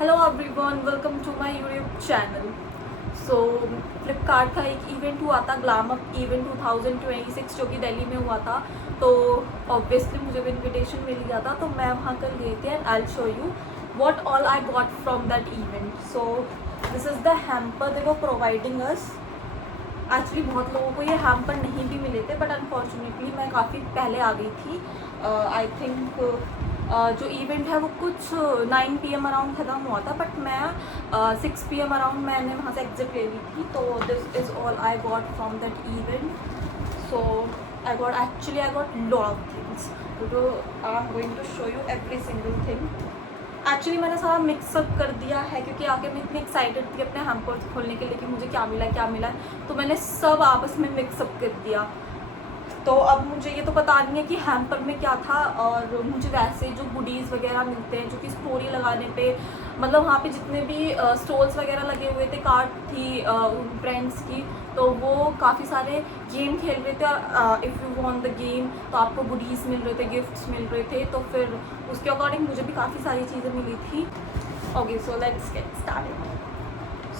Hello everyone, welcome to my YouTube channel. So Flipkart का एक event हुआ था, ग्लैमअप इवेंट 2026 जो कि दिल्ली में हुआ था। तो ऑब्वियसली मुझे भी इनविटेशन मिल गया था, तो मैं वहाँ कल गई थी and I show you what all I got from that event. So this is the hamper they were providing us. Actually बहुत लोगों को ये हैम्पर नहीं भी मिले थे, बट अनफॉर्चुनेटली मैं काफ़ी पहले आ गई थी। आई थिंक जो इवेंट है वो कुछ 9 PM अराउंड ख़त्म हुआ था, बट मैं 6 PM अराउंड मैंने वहाँ से एग्जिट ले ली थी। तो this is all I got from that event. So I got lot of things, तो I am going to show you every single thing. Actually मैंने सारा मिक्सअप कर दिया है, क्योंकि आगे मैं इतनी एक्साइटेड थी अपने हैम्पर्स खोलने के लिए कि मुझे क्या मिला, तो मैंने सब आपस में मिक्सअप कर दिया। तो अब मुझे ये तो पता नहीं है कि हैम्पर में क्या था, और मुझे वैसे जो गुडीज़ वगैरह मिलते हैं जो कि स्टोरी लगाने पे, मतलब वहाँ पे जितने भी स्टॉल्स वगैरह लगे हुए थे, कार्ड थी ब्रांड्स की, तो वो काफ़ी सारे गेम खेल रहे थे, और if you want the game तो आपको गुडीज़ मिल रहे थे, गिफ्ट्स मिल रहे थे। तो फिर उसके अकॉर्डिंग मुझे भी काफ़ी सारी चीज़ें मिली थी। Okay, so let's get started.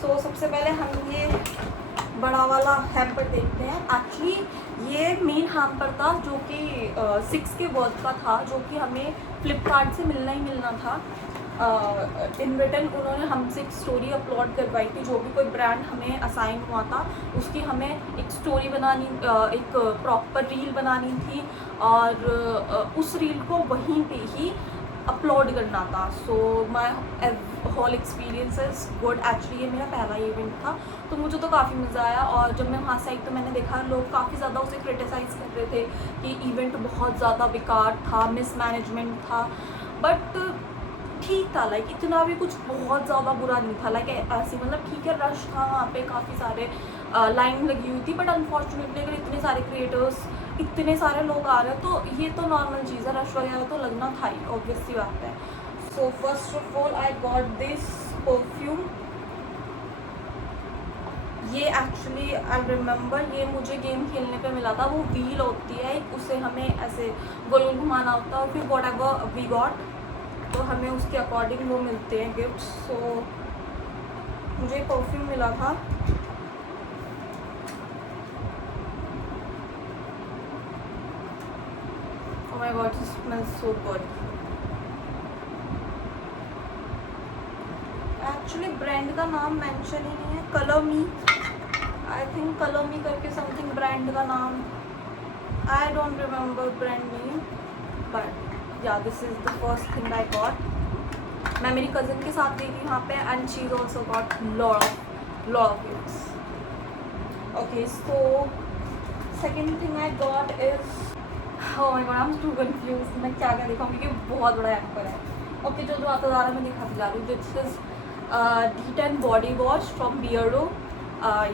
So सबसे पहले हम ये बड़ा वाला हैम्पर देखते हैं। एक्चुअली ये मेन हैम्पर था जो कि 6 के वर्थ का था, जो कि हमें फ्लिपकार्ट से मिलना ही मिलना था। इन रिटर्न उन्होंने हमसे एक स्टोरी अपलोड करवाई थी, जो भी कोई ब्रांड हमें असाइन हुआ था उसकी हमें एक स्टोरी बनानी, एक प्रॉपर रील बनानी थी, और उस रील को वहीं पे ही अपलोड करना था। So my whole experience is good. Actually ये मेरा पहला इवेंट था, तो मुझे तो काफ़ी मज़ा आया। और जब मैं वहाँ से आई तो मैंने देखा लोग काफ़ी ज़्यादा उसे क्रिटिसाइज़ कर रहे थे कि इवेंट बहुत ज़्यादा बेकार था, मिसमैनेजमेंट था, बट ठीक था। लाइक इतना भी कुछ बहुत ज़्यादा बुरा नहीं था। लाइक ऐसी, मतलब ठीक है, रश था वहाँ पे, काफ़ी सारे लाइन लगी हुई थी, बट अनफॉर्चुनेटली अगर इतने सारे क्रिएटर्स, इतने सारे लोग आ रहे हैं तो ये तो नॉर्मल चीज़ है, रश वगैरह तो लगना था ही, ऑब्वियस सी बात है। So first of all I got this perfume. ये एक्चुअली आई रिमेंबर, ये मुझे गेम खेलने पे मिला था। वो व्हील होती है एक, उसे हमें ऐसे गोल गोल घुमाना होता है, और फिर वॉट एवर वी गॉट, तो हमें उसके अकॉर्डिंग वो मिलते हैं गिफ्ट। सो मुझे परफ्यूम मिला था। Oh my god, it smells so good. Actually brand का नाम मेंशन ही नहीं है। Colour Me, I think Colour Me करके समथिंग ब्रांड का नाम, I don't remember brand name, but yeah this is the first thing I got. मैं मेरी कज़न के साथ गई थी वहाँ पे, and she is also got lot of gifts. Okay, so second thing I got is, oh my god, I am too confuse, मैं क्या दिखाऊँ, क्योंकि बहुत बड़ा हैम्पर है। ओके, जो आता जा रहा है मैं दिखाती जा रही हूँ। This is D10 body wash from Beardo.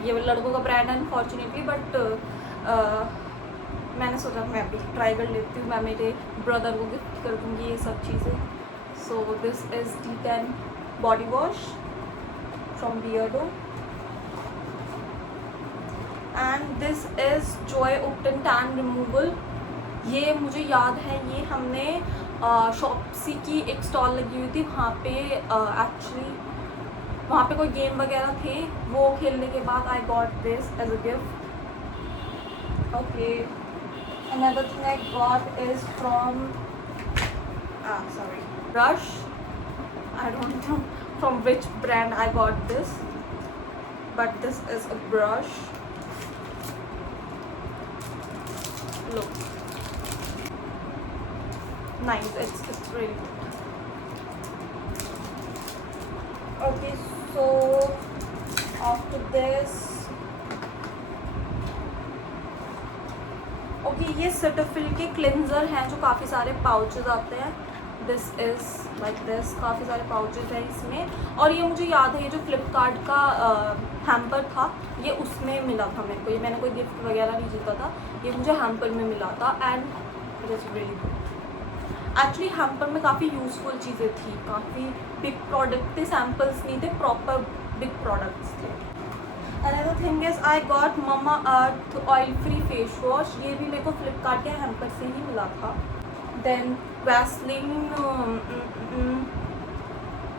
ये लड़कों का ब्रांड है अनफॉर्चुनेटली, बट मैंने सोचा मैं भी ट्राई कर लेती हूँ, मैं मेरे ब्रदर को गिफ्ट कर दूँगी ये सब चीज़ें। So this is D10 body wash from Beardo, and this is Joy ubtan tan removal. ये मुझे याद है, ये हमने शॉप्सी की एक स्टॉल लगी हुई थी वहाँ पे। एक्चुअली वहाँ पे कोई गेम वगैरह थे, वो खेलने के बाद I got this as a gift. Okay, another thing I got is from brush. I don't know from which brand I got this, but this is a brush. Look nice, it's really good. Okay, so after this, okay, ये Cetaphil के cleanser हैं जो काफ़ी सारे pouches आते हैं। This is like this, काफ़ी सारे पाउचेस हैं इसमें। और ये मुझे याद है, ये जो फ्लिपकार्ट का हैम्पर था, ये उसमें मिला था मेरे को। ये मैंने कोई गिफ्ट वगैरह नहीं जीता था, ये मुझे हैम्पर में मिला था, and it is really good. Actually hamper में काफ़ी यूज़फुल चीज़ें थी, काफ़ी बिग प्रोडक्ट थे, सैम्पल्स नहीं थे, प्रॉपर बिग प्रोडक्ट्स थे। Another thing is I got mama earth oil free face wash. ये भी मेरे को फ्लिपकार्ट के हैम्पर से ही मिला था। Then Vaseline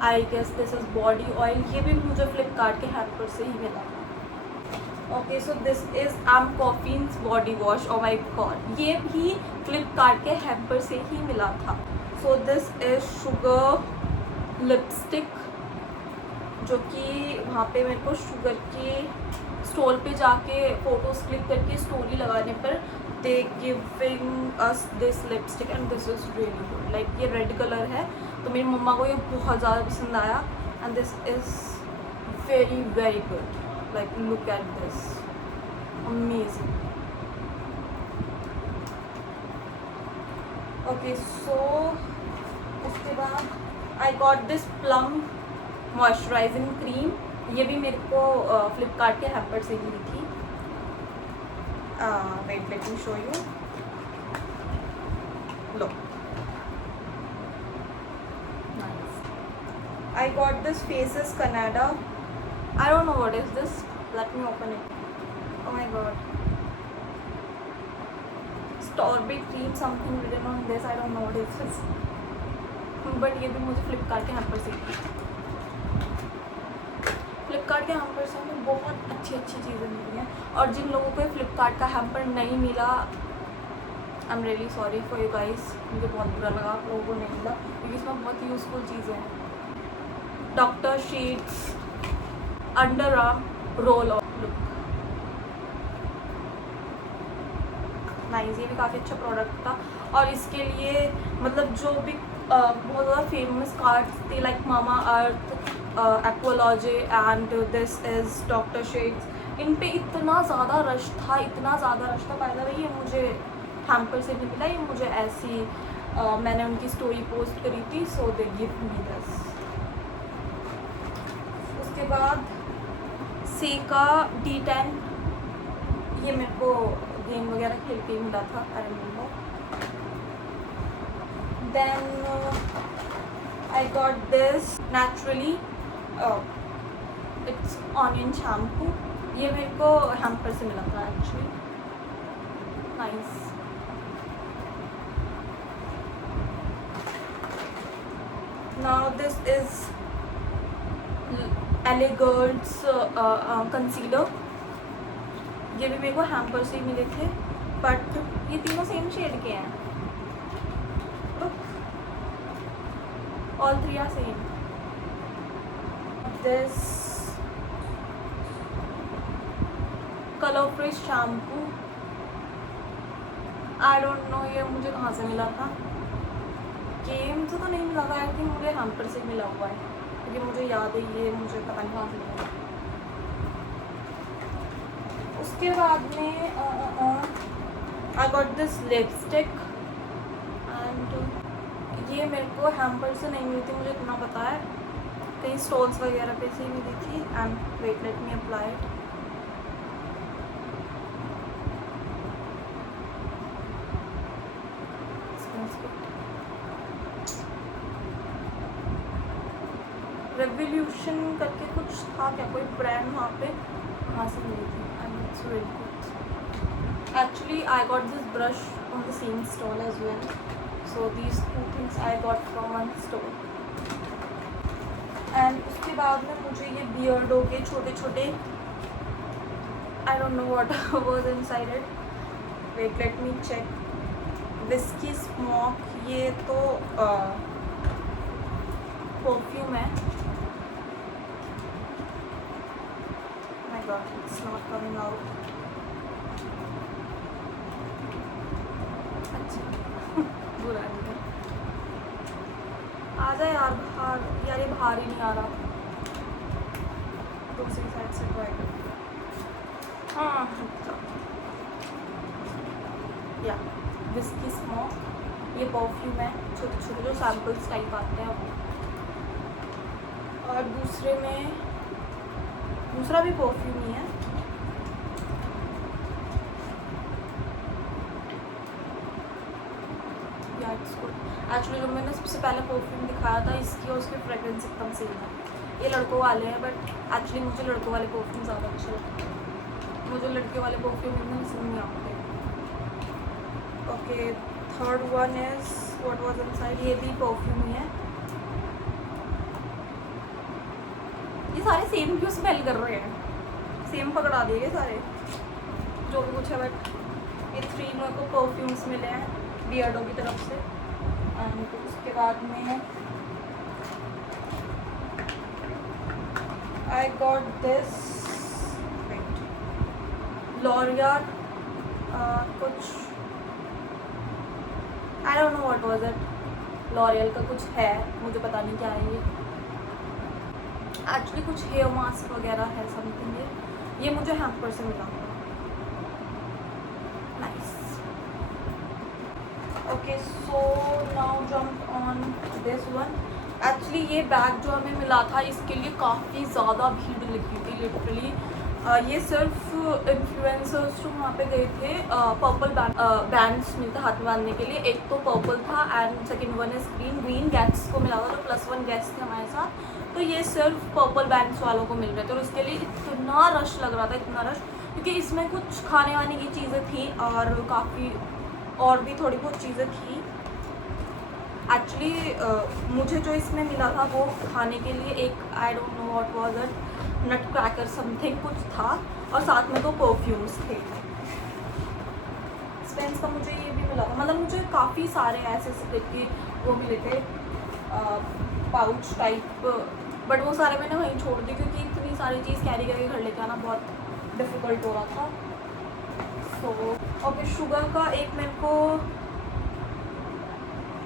I guess this is body oil, ये भी मुझे फ्लिपकार्ट के हैम्पर से ही मिला था। ओके सो दिस इज़ आम कॉफीन्स बॉडी वॉश, ओ माई गॉड, ये भी फ्लिपकार्ट के हैम्पर से ही मिला था। सो दिस इज़ शुगर लिपस्टिक, जो कि वहाँ पे मेरे को शुगर के स्टॉल पे जाके फ़ोटोज़ क्लिक करके स्टोरी लगाने पर they giving us this lipstick and this is really good. Like ये रेड कलर है तो मेरी मम्मा को ये बहुत ज़्यादा पसंद आया and this is very very good. Like look at this, amazing. Okay so उसके बाद I got this plum moisturising cream, ये भी मेरे को फ्लिपकार्ट के हैम्पर से मिली थी। Wait let me show you, लो I got this Faces Canada. I don't know what is this. Let me open it. Oh my god. Strawberry cream something written on this. I don't know what is this. But ये भी मुझे फ्लिपकार्ट के hamper से फ्लिपकार्ट के hamper से हमें बहुत अच्छी अच्छी चीज़ें मिली हैं। और जिन लोगों को फ्लिपकार्ट का हैम्पर नहीं मिला, I am really sorry for you guys, मुझे बहुत बुरा लगा आप लोगों को नहीं मिला, क्योंकि इसमें बहुत यूज़फुल चीज़ें हैं। Doctor sheets under arm roll on, look nice, ये भी काफ़ी अच्छा प्रोडक्ट था। और इसके लिए मतलब जो भी बहुत ज़्यादा फेमस कार्ड्स थे like Mamaearth, Aqualogica and this is doctor Sheth's, इन पे इतना ज़्यादा रश था, इतना ज़्यादा रश था। पहले भाई ये मुझे हैम्पर से नहीं मिला, ये मुझे ऐसी मैंने उनकी स्टोरी पोस्ट करी थी, सो दे गिव मी दिस। उसके बाद सेका D10, ये मेरे को गेम वगैरह खेल के मिला था, I remember. Then I got this naturally it's onion shampoo, ये मेरे को हैम्पर से मिला था actually, nice. Now this is LA Girls concealer, ये भी मेरे को हैम्पर से ही मिले थे, बट ये तीनों सेम शेड के हैं। All three are same. This colour fresh shampoo, I don't know ये मुझे कहाँ से मिला था, गेम से तो नहीं मिला था, आई थिंक मुझे हैम्पर से मिला हुआ है, क्योंकि मुझे याद है ये मुझे पता नहीं कहाँ से मिला। उसके बाद में आई गॉट दिस लिपस्टिक एंड ये मेरे को हैम्पर से नहीं मिली थी, मुझे इतना पता है, कहीं स्टॉल्स वगैरह पे से ही मिली थी। And wait let me apply it. Revolution करके कुछ था क्या, कोई ब्रांड वहाँ पे, वहाँ से मिली थी and it's really good. Actually I got this brush on the same stall as well, so these two things I got from one store. And उसके बाद में मुझे ये बियर्डो के छोटे छोटे, I don't know what was inside it, wait let me check, whisky smoke, ये तो परफ्यूम है, it's not coming out. अच्छा बुरा नहीं है, आ जाए यार बाहर, यार ये बाहर ही नहीं आ रहा, दूसरी साइड से ट्राई कर। हाँ या विस्की स्मोक, ये परफ्यूम है, छोटे छोटे जो सैम्पल्स टाइप आते हैं वो। और दूसरा भी परफ्यूम ही है, या इट्स गुड। एक्चुअली जो मैंने सबसे पहले परफ्यूम दिखाया था, इसकी और उसके फ्रेगरेंस एकदम सेम है, ये लड़कों वाले हैं, बट एक्चुअली मुझे लड़कों वाले परफ्यूम ज़्यादा अच्छे लगते हैं, मुझे लड़के वाले परफ्यूम एकदम पसंद नहीं आते। Okay third one is what was inside, ये भी परफ्यूम ही है, सेम क्यों स्मेल कर रहे हैं, सेम पकड़ा दिए सारे जो भी कुछ है। बट ये 3 मेरे को परफ्यूम्स मिले हैं बियर्डो की तरफ से। एंड उसके बाद में आई गॉट दिस लॉरियल कुछ आई don't know what was it, L'Oréal का कुछ है, मुझे पता नहीं क्या है ये। एक्चुअली कुछ हेयर मास्क वगैरह है समथिंग। ये मुझे हैम्पर से मिला। Nice. Okay so now jump on this one. Actually ये बैग जो हमें मिला था इसके लिए काफ़ी ज़्यादा भीड़ लगी थी लिटरली। ये सिर्फ इन्फ्लुएंसर्स जो वहाँ पे गए थे पर्पल बैंड्स मिलता हाथ में बांधने के लिए। एक तो पर्पल था and second one is green guests को मिला था, तो +1 गेस्ट थे हमारे साथ। तो ये सिर्फ पर्पल बैंड्स वालों को मिल रहे थे और उसके लिए इतना रश लग रहा था, इतना रश, क्योंकि इसमें कुछ खाने वाने की चीज़ें थी और काफ़ी और भी थोड़ी बहुत चीज़ें थी। एक्चुअली मुझे जो इसमें मिला था वो खाने के लिए एक I don't know what was it, nutcracker something कुछ था और साथ में 2 परफ्यूम्स थे। स्पेंस का मुझे ये भी मिला था, मतलब मुझे काफ़ी सारे ऐसे के वो मिले थे पाउच टाइप, बट वो सारे मैंने वहीं छोड़ दिए क्योंकि इतनी सारी चीज़ कैरी करके घर लेके आना बहुत डिफ़िकल्ट हो रहा था। सो ओके, शुगर का एक मेरे को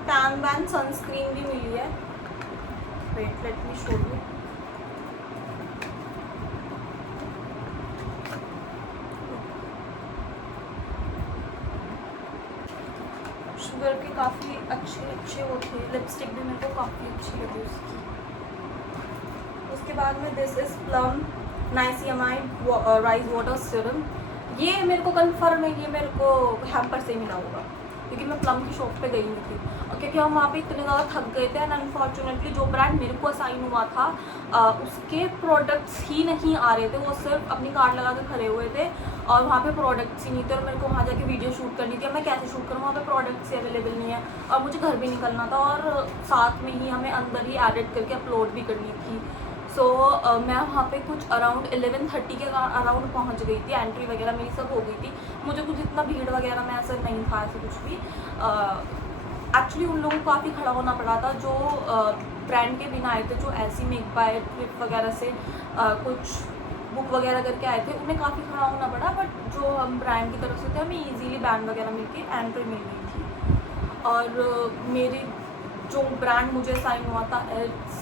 टैन बैन सनस्क्रीन भी मिली है। Wait let me show you. Sugar के काफ़ी अच्छे वो थे। लिपस्टिक भी मेरे को काफ़ी अच्छी लगी उसकी। उसके बाद में this is Plum niacinamide rice water serum. ये मेरे को कंफर्म है, ये मेरे को हैम्पर से मिला होगा क्योंकि मैं प्लम की शॉप पे गई हुई थी और क्योंकि हम वहाँ पे इतने ज़्यादा थक गए थे एंड अनफॉर्चुनेटली जो ब्रांड मेरे को असाइन हुआ था उसके प्रोडक्ट्स ही नहीं आ रहे थे। वो सिर्फ अपनी कार्ड लगा के खड़े हुए थे और वहाँ पे प्रोडक्ट्स ही नहीं थे और मेरे को वहाँ जाके वीडियो शूट करनी थी। मैं कैसे शूट करूँ, वहाँ पे प्रोडक्ट्स ही अवेलेबल नहीं है और मुझे घर भी निकलना था और साथ में ही हमें अंदर ही एडिट करके अपलोड भी करनी थी। सो मैं वहाँ पे कुछ अराउंड 11:30 के अराउंड पहुँच गई थी। एंट्री वगैरह मेरी सब हो गई थी। मुझे कुछ इतना भीड़ वगैरह में ऐसा नहीं था, ऐसा कुछ भी। एक्चुअली उन लोगों को काफ़ी खड़ा होना पड़ा था जो ब्रांड के बिना आए थे, जो ऐसी मेक बाय ट्रिप वगैरह से कुछ बुक वगैरह करके आए थे, उन्हें काफ़ी खड़ा होना पड़ा। बट जो हम ब्रांड की तरफ से थे हमें ईजीली बैंड वगैरह मिल के एंट्री मिल गई थी। और मेरी जो ब्रांड मुझे साइन हुआ था इट्स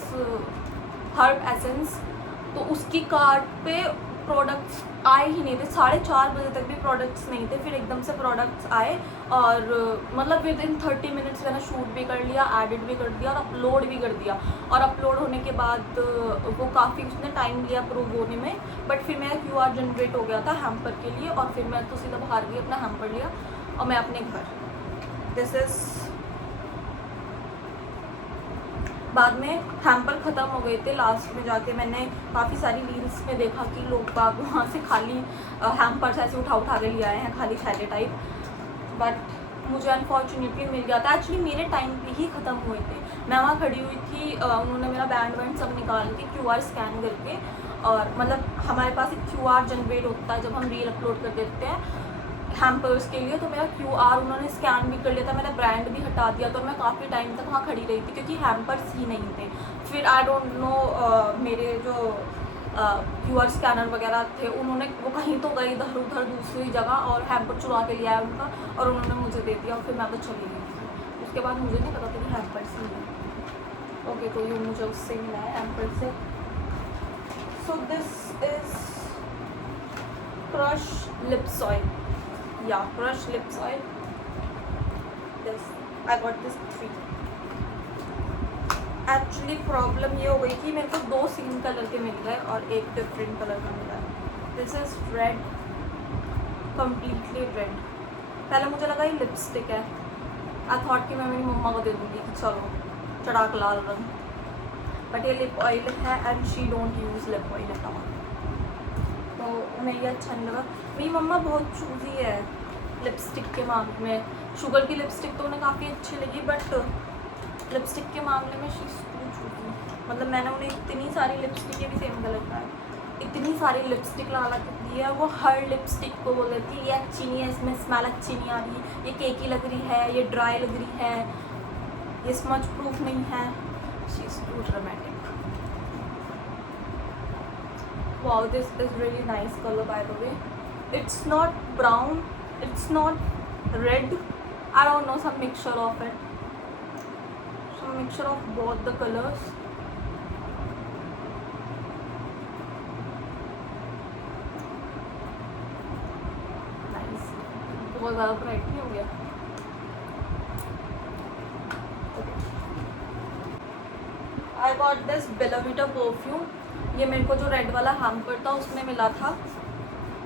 हर्ब एसेंस, तो उसकी कार्ट पे प्रोडक्ट्स आए ही नहीं थे। 4:30 बजे तक भी प्रोडक्ट्स नहीं थे। फिर एकदम से प्रोडक्ट्स आए और मतलब विद इन 30 मिनट्स मैंने शूट भी कर लिया, एडिट भी कर दिया और अपलोड भी कर दिया। और अपलोड होने के बाद वो काफ़ी उसने टाइम लिया अप्रूव होने में, बट फिर मेरा QR जनरेट हो गया था हैम्पर के लिए और फिर मैं तो सीधा बाहर गई, अपना हैम्पर लिया और मैं अपने घर। दिस इज़ बाद में हैम्पर ख़त्म हो गए थे। लास्ट में जाके मैंने काफ़ी सारी रील्स में देखा कि लोग बाग वहाँ से खाली हैम्पर्स ऐसे उठा के ले आए हैं, खाली थैले टाइप। बट मुझे अनफॉर्चुनेटली मिल गया था। एक्चुअली मेरे टाइम पे ही ख़त्म हुए थे। मैं वहाँ खड़ी हुई थी, उन्होंने मेरा बैंड वैंड सब निकाल के QR स्कैन करके, और मतलब हमारे पास एक QR जनरेट होता है जब हम रील अपलोड कर देते हैं हैम्पर्स के लिए, तो मेरा QR उन्होंने स्कैन भी कर लिया था, मैंने ब्रांड भी हटा दिया। तो मैं काफ़ी टाइम तक वहाँ खड़ी रही थी क्योंकि हैम्पर्स ही नहीं थे। फिर आई डोंट नो मेरे जो QR स्कैनर वगैरह थे उन्होंने वो कहीं तो गए इधर उधर दूसरी जगह और हैम्पर चुरा के लिया है उनका और उन्होंने मुझे दे दिया और फिर मैं तो चली गई थी। उसके बाद मुझे नहीं पता था कि हैम्पर्स ही है। ओके, तो ये मुझे उससे मिला है हैम्पर से। So this is crush lips oil, या crush lips oil. This I got this 3। Actually problem ये हो गई कि मेरे को 2 सेम कलर के मिल गए और एक डिफरेंट कलर का मिला है। This is red, completely red. पहले मुझे लगा ये लिपस्टिक है। आई थॉट कि मैं मेरी मम्मा को दे दूँगी कि चलो चढ़ाक लाल रंग, बट ये लिप ऑयल है and she don't use lip oil at all, तो उन्हें ये अच्छा नहीं लगा। मेरी मम्मा बहुत चूज़ी है लिपस्टिक के मामले में। शुगर की लिपस्टिक तो उन्हें काफ़ी अच्छी लगी, बट लिपस्टिक के मामले में शी इज़ टू चूजी। मतलब मैंने उन्हें इतनी सारी लिपस्टिकें भी सेम कलर का है, इतनी सारी लिपस्टिक ला के दी है, वो हर लिपस्टिक को बोल देती है ये अच्छी नहीं है, इसमें स्मेल अच्छी नहीं आ रही, ये केकी लग रही है, ये ड्राई लग रही है, ये स्मज प्रूफ नहीं है। She is too dramatic. Wow, this is really nice colour by the way. It's not brown, it's not red, I don't know, some mixture of it, some mixture of both the colors. बहुत ज़्यादा bright नहीं हो गया। I got this Bella Vita perfume. ये मेरे को जो red वाला हैम्पर था उसमें मिला था।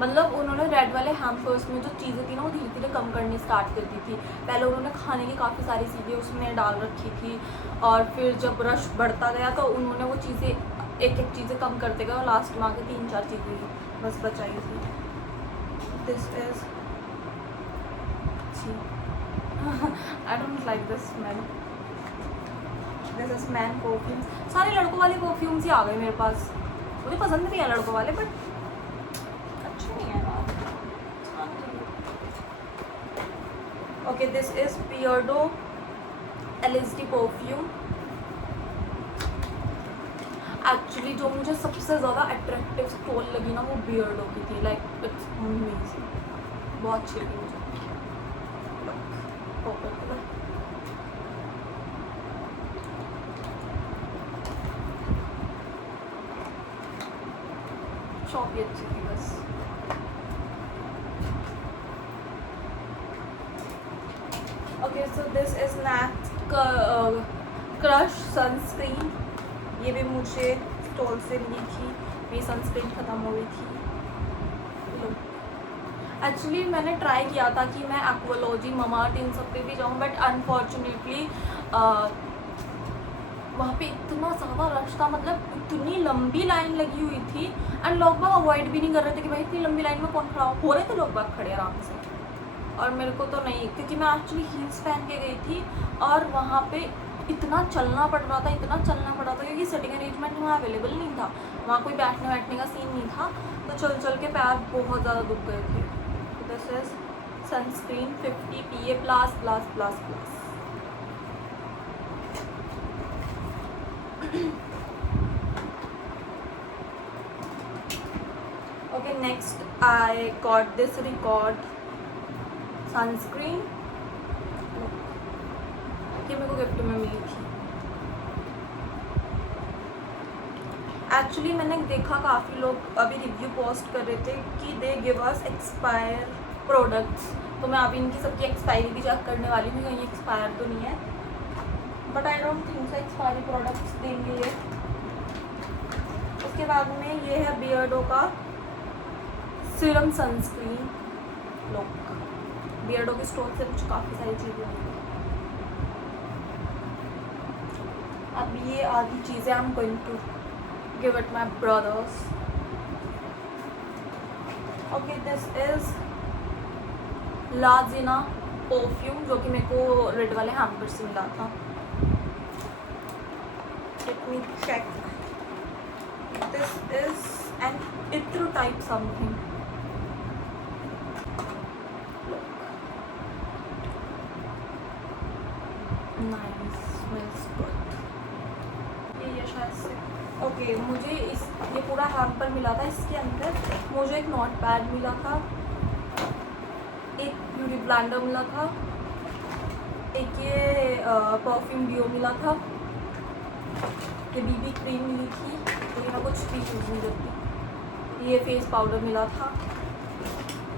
मतलब उन्होंने रेड वाले हैम्पर्स में जो चीज़ें थी ना वो धीरे धीरे कम करनी स्टार्ट कर दी थी। पहले उन्होंने खाने की काफ़ी सारी चीज़ें उसमें डाल रखी थी और फिर जब रश बढ़ता गया तो उन्होंने वो चीज़ें एक एक चीज़ें कम करते गए और लास्ट में आके 3-4 चीज़ें बस बचाई थी। This is I don't like this smell. This is man perfume. सारे लड़कों वाले परफ्यूम्स ही आ गए मेरे पास। मुझे पसंद नहीं है लड़कों वाले, बट अच्छे नहीं है यार। Okay, this is Beardo LSD perfume. Actually जो मुझे सबसे ज़्यादा अट्रैक्टिव स्टोल लगी ना वो बियर्डो की थी। लाइक इट्स अमेजिंग, बहुत अच्छी लगी मुझे। शॉप ही अच्छी थी बस। Okay, so this is knack crush sunscreen. ये भी मुझे स्टॉल से मिली थी, मेरी सनस्क्रीन ख़त्म हो गई थी। एक्चुअली मैंने ट्राई किया था कि मैं एक्वालॉजी, ममाअर्थ इन सब पे भी जाऊँ, बट अनफॉर्चुनेटली वहाँ पे इतना ज़्यादा रश था। मतलब इतनी लंबी लाइन लगी हुई थी एंड लोग बाग अवॉइड भी नहीं कर रहे थे कि भाई इतनी लंबी लाइन में कौन खड़ा हो रहे थे, लोग बाग खड़े आराम से। और मेरे को तो नहीं, क्योंकि मैं एक्चुअली हील्स पहन के गई थी और वहाँ पे इतना चलना पड़ रहा था, इतना चलना पड़ रहा था, क्योंकि सिटिंग अरेंजमेंट वहाँ अवेलेबल नहीं था, वहाँ कोई बैठने का सीन नहीं था। तो चल चल के पैर बहुत ज़्यादा दुख गए थे। This is sunscreen 50 PA++++। Okay, next I got this Record sunscreen। ये मेरे को गिफ्ट में मिली थी। एक्चुअली मैंने देखा काफ़ी लोग अभी रिव्यू पोस्ट कर रहे थे कि they give us expire products, तो मैं अभी इनकी सबकी एक्सपायरी भी चेक करने वाली हूँ, कहीं एक्सपायर तो नहीं है, but I don't think so expiry products देंगे ये। उसके बाद में ये है बियर्डो का सीरम सनस्क्रीन। लुक, बियर्डो के स्टोर से मुझे काफ़ी सारी चीज़ें मिली। अब ये आधी चीज़ें I am going to give it my brothers. Okay, this is लाजिना परफ्यूम, जो कि मेरे को रेड वाले हैम्पर से मिला था। Let me check, this is an इत्र type something. Nice, smells good. ये शायद से ओके, मुझे ये पूरा हैम्पर मिला था। इसके अंदर मुझे एक नोट पैड मिला था, एक ब्यूटी ब्लेंडर मिला था, एक ये परफ्यूम डिओ मिला था, ये बीबी क्रीम मिली थी, तो ये कुछ भी यूज़ नहीं करती। ये फेस पाउडर मिला था,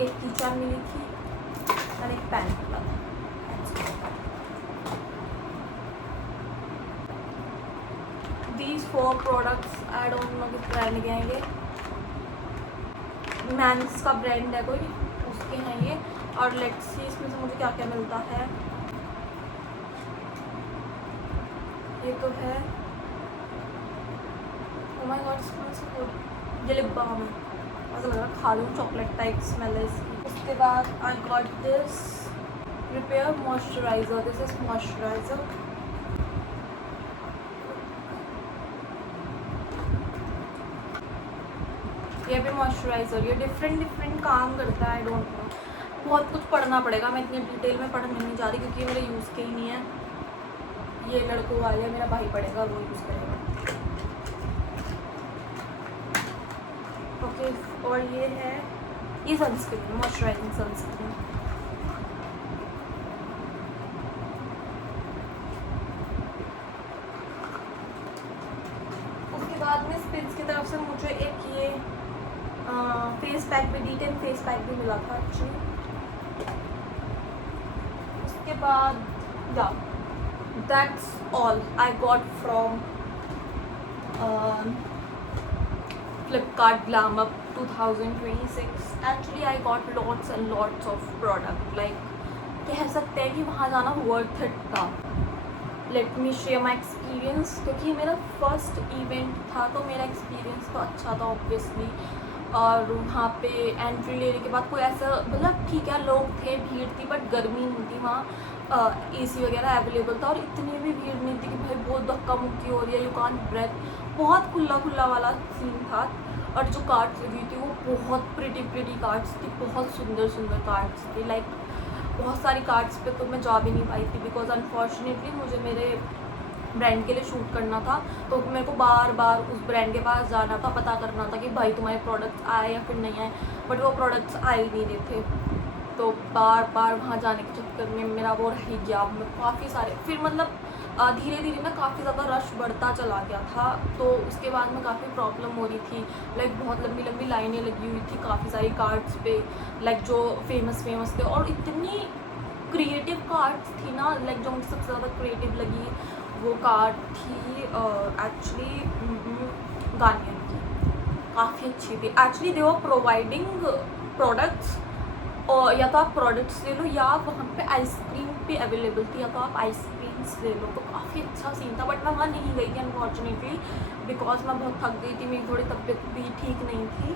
एक कीचैन मिली थी और एक पैन मिला था। These 4 products I don't know किस ब्रांड के हैं ये। मैंस का ब्रांड है कोई, उसके हैं ये। और लेट्स सी इसमें से मुझे क्या क्या मिलता है। ये तो है, ओह my God, smells so good. ये लिप बाम है, ऐसा लग रहा है खा लूँ, चॉकलेट टाइप स्मेल है इसकी। उसके बाद I got this repair moisturiser. This is moisturiser. ये भी मॉइस्चराइज़र, ये डिफरेंट काम करता है। आई डोंट नो, बहुत कुछ पढ़ना पड़ेगा, मैं इतनी डिटेल में पढ़ने नहीं जा रही क्योंकि ये मेरे यूज़ के ही नहीं है। ये लड़कों वाले मेरा भाई पढ़ेगा, वो यूज़ करेगा। ओके, और ये है ये सनस्क्रीन, मॉइस्चराइजिंग सनस्क्रीन। उसके बाद में स्पिल्स की तरफ से मुझे एक ये फेस पैक भी, D10 फेस पैक भी मिला था एक्चुअली। उसके बाद या that's all I got from Flipkart Glamup 2026. Actually I got lots and lots of product, like कह सकते हैं कि वहाँ जाना वर्थ इट था। Let me share my experience, क्योंकि मेरा फर्स्ट इवेंट था तो मेरा एक्सपीरियंस तो अच्छा था ऑब्वियसली। और वहाँ पे एंट्री लेने के बाद कोई ऐसा, मतलब ठीक है लोग थे, भीड़ थी, बट गर्मी नहीं थी वहाँ, AC वगैरह अवेलेबल था और इतनी भी भीड़ नहीं थी कि भाई बहुत धक्का मुक्की हो रही है, यू कांट ब्रेथ। बहुत खुला वाला सीन था। और जो कार्ड्स लगी थी वो बहुत प्रिटी कार्ड्स थी, बहुत सुंदर कार्ड्स थी। लाइक बहुत सारी कार्ड्स पे तो मैं जा भी नहीं पाई थी बिकॉज अनफॉर्चुनेटली मुझे मेरे ब्रांड के लिए शूट करना था, तो मेरे को बार उस ब्रांड के पास जाना था, पता करना था कि भाई तुम्हारे प्रोडक्ट्स आए या फिर नहीं आए, बट वो प्रोडक्ट्स आ ही नहीं रहे थे। तो बार वहाँ जाने के चक्कर में मेरा वो रह ही गया। मैं काफ़ी सारे फिर मतलब धीरे धीरे ना काफ़ी ज़्यादा रश बढ़ता चला गया था, तो उसके बाद में काफ़ी प्रॉब्लम हो रही थी। लाइक बहुत लंबी लाइनें लगी हुई थी काफ़ी सारी कार्ड्स पे, लाइक जो फेमस थे, और इतनी क्रिएटिव कार्ड्स थी ना। लाइक जो मुझे सबसे ज़्यादा क्रिएटिव लगी वो कार्ड थी एक्चुअली गार्नियर की, काफ़ी अच्छी थी एक्चुअली। दे वर प्रोवाइडिंग प्रोडक्ट्स, और या तो आप प्रोडक्ट्स ले लो या वहाँ पे आइसक्रीम भी अवेलेबल थी, या तो आप आइसक्रीम्स ले लो। तो काफ़ी अच्छा सीन था, बट मैं वहाँ नहीं गई थी अनफॉर्चुनेटली बिकॉज मैं बहुत थक गई थी, मेरी थोड़ी तबीयत भी ठीक नहीं थी।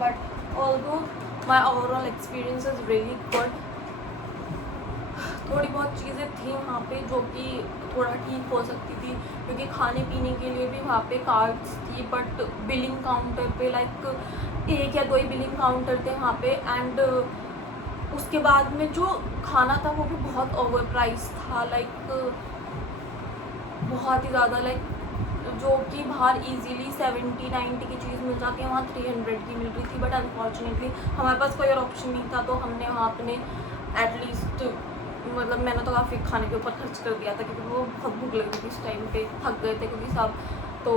But although my overall experience is really good. थोड़ी बहुत चीज़ें थी वहाँ पे जो कि थोड़ा ठीक हो सकती थी, क्योंकि खाने पीने के लिए भी वहाँ पे कार्ड्स थी, बट बिलिंग काउंटर पे लाइक 1 या 2 ही बिलिंग काउंटर थे वहाँ पे। एंड उसके बाद में जो खाना था वो भी बहुत ओवर प्राइस था, लाइक बहुत ही ज़्यादा। लाइक जो कि बाहर इजीली 70-90 की चीज़ मिल जाती है, वहाँ 300 की मिल रही थी। बट अनफॉर्चुनेटली हमारे पास कोई और ऑप्शन नहीं था, तो हमने वहाँ अपने एटलीस्ट, मतलब मैंने तो काफ़ी खाने के ऊपर खर्च कर दिया था क्योंकि वो बहुत भूख लग रही थी इस टाइम पे, थक गए थे क्योंकि सब, तो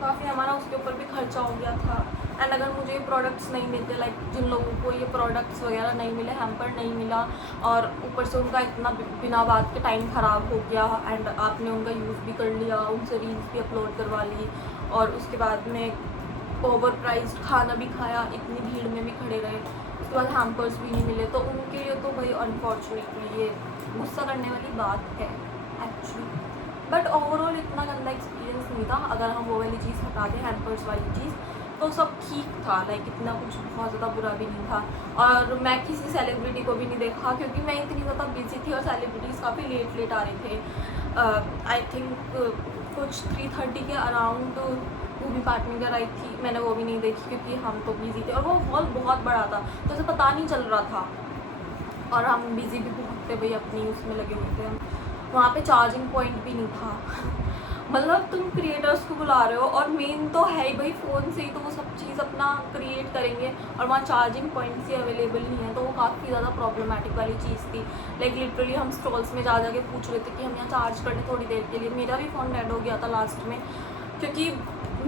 काफ़ी हमारा उसके ऊपर भी खर्चा हो गया था। एंड अगर मुझे ये प्रोडक्ट्स नहीं मिलते, लाइक जिन लोगों को ये प्रोडक्ट्स वगैरह नहीं मिले, हैम्पर नहीं मिला, और ऊपर से उनका इतना बिना बात के टाइम ख़राब हो गया, एंड आपने उनका यूज़ भी कर लिया, उनसे रील्स भी अपलोड करवा ली, और उसके बाद में ओवर प्राइस्ड खाना भी खाया, इतनी भीड़ में भी खड़े रहे, उसके बाद हैम्पर्स भी नहीं मिले, तो उनके लिए तो भाई अनफॉर्चुनेटली ये गुस्सा करने वाली बात है एक्चुअली। बट ओवरऑल इतना गंदा एक्सपीरियंस नहीं था। अगर हम वो वाली चीज़ हटा दें, हैम्पर्स वाली चीज़, तो सब ठीक था। लाइक इतना कुछ बहुत ज़्यादा बुरा भी नहीं था। और मैं किसी सेलिब्रिटी को भी नहीं देखा क्योंकि मैं इतनी ज़्यादा बिजी थी, और सेलिब्रिटीज़ काफ़ी लेट आ रहे थे। आई थिंक कुछ 3:30 के अराउंड मूवी पार्टनर आई थी, मैंने वो भी नहीं देखी क्योंकि हम तो बिजी थे, और वो हॉल बहुत बड़ा था तो उसे पता नहीं चल रहा था, और हम बिजी भी बहुत थे भाई, अपनी उसमें लगे हुए थे हम। वहाँ पे चार्जिंग पॉइंट भी नहीं था मतलब तुम क्रिएटर्स को बुला रहे हो, और मेन तो है ही भाई फ़ोन से ही तो वो सब चीज़ अपना क्रिएट करेंगे, और वहाँ चार्जिंग पॉइंट्स ही अवेलेबल नहीं है, तो वो काफ़ी ज़्यादा प्रॉब्लमेटिक वाली चीज़ थी। लाइक लिटरली हम स्टॉल्स में जा के पूछ रहे थे कि हम यहाँ चार्ज कर लें थोड़ी देर के लिए। मेरा भी फ़ोन डेड हो गया था लास्ट में, क्योंकि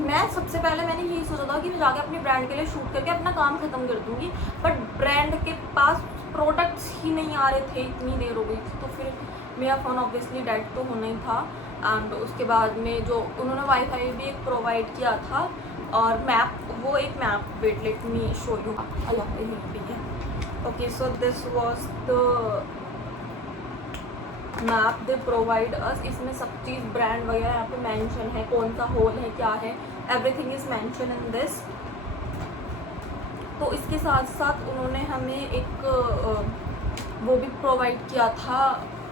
मैं सबसे पहले मैंने यही सोचा था कि मैं जाके अपने ब्रांड के लिए शूट करके अपना काम ख़त्म कर दूँगी, बट ब्रांड के पास प्रोडक्ट्स ही नहीं आ रहे थे, इतनी देर हो गई थी, तो फिर मेरा फ़ोन ऑब्वियसली डेड तो होना ही था। एंड उसके बाद में जो उन्होंने वाईफाई भी एक प्रोवाइड किया था, और मैप, वो एक map, wait let me show you, okay so this was the map they provide us. इसमें सब चीज़ ब्रांड वगैरह यहाँ पे मेंशन है, कौन सा होल है, क्या है, everything is mention in this. तो इसके साथ साथ उन्होंने हमें एक वो भी प्रोवाइड किया था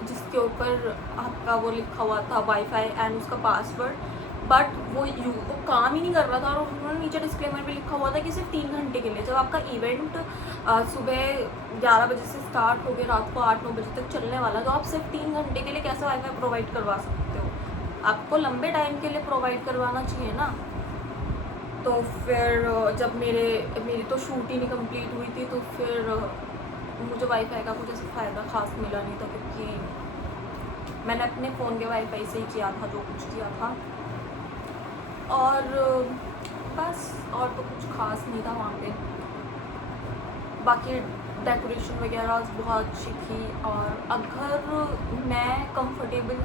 जिसके ऊपर आपका वो लिखा हुआ था वाईफाई एंड उसका पासवर्ड, बट वो काम ही नहीं कर रहा था और उन्होंने नीचे डिस्क्लेमर भी लिखा हुआ था कि सिर्फ 3 घंटे के लिए। जब आपका इवेंट सुबह 11 बजे से स्टार्ट हो गया रात को 8-9 बजे तक चलने वाला, तो आप सिर्फ 3 घंटे के लिए कैसे वाईफाई प्रोवाइड करवा सकते हो? आपको लंबे टाइम के लिए प्रोवाइड करवाना चाहिए ना। तो फिर जब मेरी तो शूट ही नहीं कंप्लीट हुई थी, तो फिर मुझे वाईफाई का कुछ ऐसा फ़ायदा ख़ास मिला नहीं था, क्योंकि मैंने अपने फ़ोन के वाईफाई से ही किया था जो कुछ किया था। और बस और तो कुछ खास नहीं था वहाँ पे। बाकी डेकोरेशन वगैरह बहुत अच्छी थी। और अगर मैं कंफर्टेबल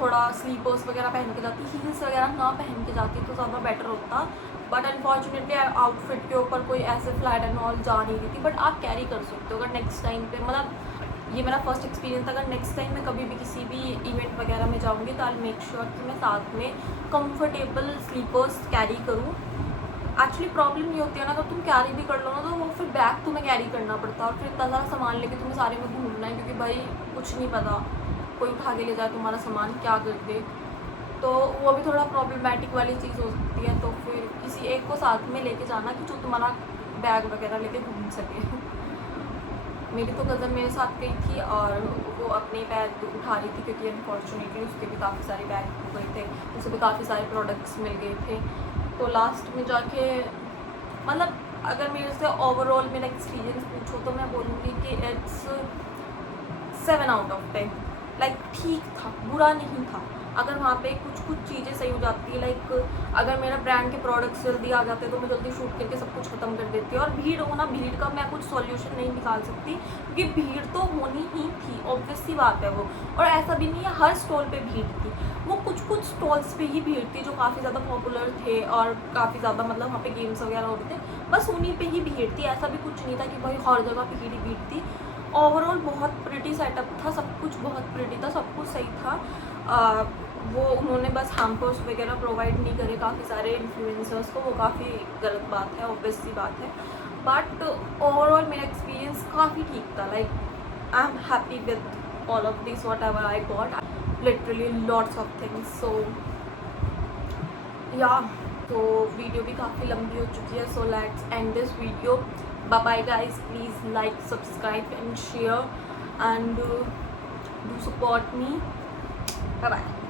थोड़ा स्लीपर्स वगैरह पहन के जाती, हील्स वगैरह ना पहन के जाती तो ज़्यादा बेटर होता। बट अनफॉर्चुनेटली आउटफिट के ऊपर कोई ऐसे फ्लैट एंड ऑल जा नहीं रही थी। बट आप कैरी कर सकते हो अगर नेक्स्ट टाइम पे, मतलब ये मेरा फर्स्ट एक्सपीरियंस था। अगर नेक्स्ट टाइम मैं कभी भी किसी भी इवेंट वगैरह में जाऊँगी तो आई मेक श्योर कि मैं साथ में कंफर्टेबल स्लीपर्स कैरी करूँ। एक्चुअली प्रॉब्लम ये होती है ना, अगर तुम कैरी भी कर लो ना तो वो फिर बैग तुम्हें कैरी करना पड़ता है और फिर इतना सारा सामान लेके तुम्हें सारे में घूमना है, क्योंकि भाई कुछ नहीं पता कोई उठा के ले जाए तुम्हारा सामान, क्या कर दे। तो वो भी थोड़ा प्रॉब्लमेटिक वाली चीज़ हो सकती है। तो फिर किसी एक को साथ में लेके जाना कि जो तुम्हारा बैग वगैरह लेके घूम सके। मेरी तो कज़न मेरे साथ गई थी और वो अपने बैग उठा रही थी, क्योंकि अनफॉर्चुनेटली उसके भी काफ़ी सारे बैग हो गए थे, उसे भी काफ़ी सारे प्रोडक्ट्स मिल गए थे। तो लास्ट में जाके मतलब अगर मेरे से ओवरऑल मेरा एक्सपीरियंस पूछो तो मैं बोलूँगी कि इट्स 7 आउट ऑफ 10। लाइक ठीक था, बुरा नहीं था। अगर वहाँ पे कुछ चीज़ें सही हो जाती है, लाइक अगर मेरा ब्रांड के प्रोडक्ट्स जल्दी आ जाते तो मैं जल्दी शूट करके सब कुछ ख़त्म कर देती। और भीड़ होना, भीड़ का मैं कुछ सॉल्यूशन नहीं निकाल सकती, क्योंकि भीड़ तो होनी ही थी, ऑब्वियस सी बात है वो। और ऐसा भी नहीं है हर स्टॉल पे भीड़ थी, वो कुछ स्टॉल्स पे ही भीड़ थी जो काफ़ी ज़्यादा पॉपुलर थे और काफ़ी ज़्यादा मतलब वहाँ पे गेम्स वगैरह हो रहे थे, बस उन्हीं पे ही भीड़ थी। ऐसा भी कुछ नहीं था कि भाई हर जगह पे ही भीड़ थी। ओवरऑल बहुत प्रिटी सेटअप था, सब कुछ बहुत प्रिटी था, सब कुछ सही था। वो उन्होंने बस हैम्पर्स वगैरह प्रोवाइड नहीं करे काफ़ी सारे इन्फ्लुएंसर्स को, वो काफ़ी गलत बात है, ऑब्वियस सी बात है। बट ओवरऑल मेरा एक्सपीरियंस काफ़ी ठीक था। Like I am happy with all of this whatever I got, literally lots of things. So yeah तो वीडियो भी काफ़ी लंबी हो चुकी है, so let's end this video. Bye bye guys, please like, subscribe and share and do support me. Bye bye.